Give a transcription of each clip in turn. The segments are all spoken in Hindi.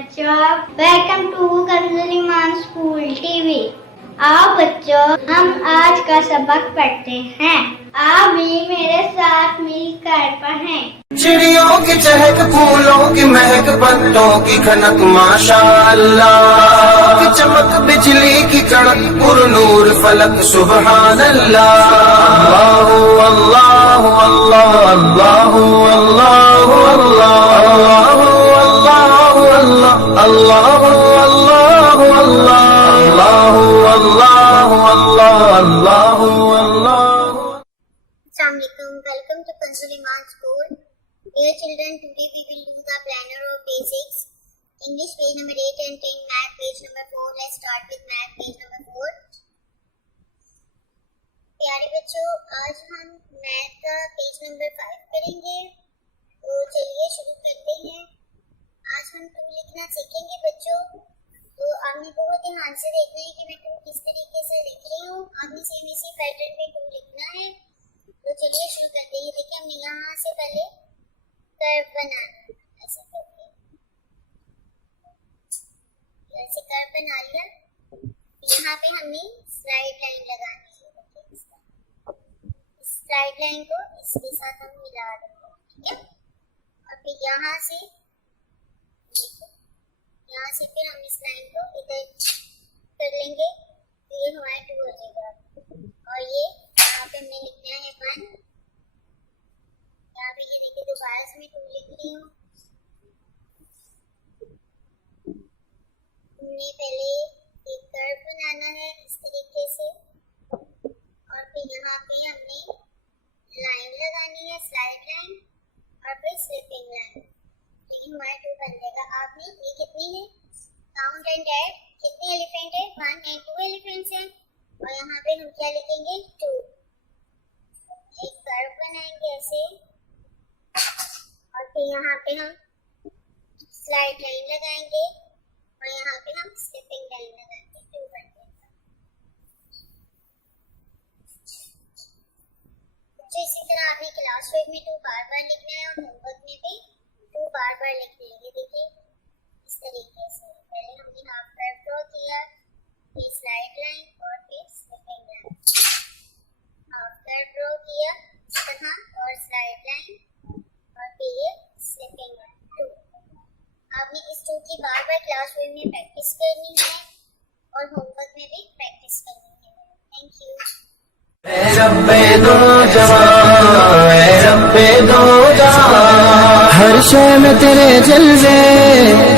बच्चों, वेलकम टू कंजुलीमान स्कूल टीवी। आओ बच्चों, हम आज का सबक पढ़ते हैं। आप भी मेरे साथ मिलकर पढ़ें। चिड़ियों की चहक, फूलों की महक, पत्तों की खनक, माशाअल्लाह की चमक, बिजली की कड़क, पुरनूर फलक, सुबहान अल्लाह। अल्लाह अल्लाह अल्लाह अल्लाह अल्लाह अल्लाह अल्लाह Welcome to Consuliman School. Dear children, today we will do the planner of basics. English page number 8 and 10, math page number 4. Let's start with math page number 4. प्यारे बच्चों, आज हम मैथ का पेज नंबर 5 पढ़ेंगे। तो चलिए शुरू करते हैं। आज हम टू लिखना सीखेंगे बच्चों। तो आपने बहुत ध्यान से देखना है कि मैं टू किस तरीके से लिख रही हूँ। आपने सेम इसी पैटर्न पे टू लिखना है। तो चलिए शुरू करते हैं। देखिए, हमने यहाँ से पहले कर्व बनाना, ऐसे करके ऐसे कर्व बना लिया। यहाँ पे हमने स्लाइड लाइन लगानी है। स्लाइड लाइन को इसके साथ हम मिला देंगे, ठीक है। और फिर यहाँ से फिर हम इस लाइन को इधर कर लेंगे। तो ये हमारा टू हो जाएगा। और ये यहाँ पे हमने लिखना है 1। यहाँ पे ये देखिए, दोबारा से मैं 2 लिख रही हूँ। हमने पहले एक कर्व बनाना है इस तरीके से, और फिर यहाँ पे हमने लाइन लगानी है, स्लाइड लाइन, और फिर स्लिपिंग लाइन। तो ये हमारा 2 बन जाएगा। आपने ये कितनी है, काउंट एंड ऐड, कितने एलिफेंट है, 1 एंड 2 एलिफेंट्स हैं। और यहाँ पे हम क्या लिखेंगे, 2। एक कर्व बनाएंगे ऐसे, और फिर यहाँ पे हम स्लाइड लाइन लगाएंगे, और यहाँ पे हम स्लिपिंग लाइन लगाएंगे। 2 बन जाएगा। तो इसी तरह आपने क्लास वर्क में 2 बार-बार लिखना है, और होमवर्क में भी 2 बार-बार लिखने हैं। देखिए इस तरीके से पहले हमने हाफ कर्व ड्रॉ किया, फिर स्लाइड लाइन, और फिर slipping line. Half curve draw किया इस तरह, और स्लाइड लाइन, और फिर ये स्लिपिंग लाइन 2। आपने इस 2 की बार-बार क्लास वर्क में प्रैक्टिस करनी है, और होमवर्क में भी प्रैक्टिस करनी है। Thank you. हर शय में तेरे जलवे,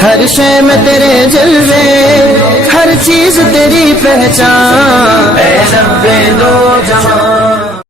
हर शय में तेरे जलवे, हर चीज तेरी पहचान, ऐ रब्बे दो जहां।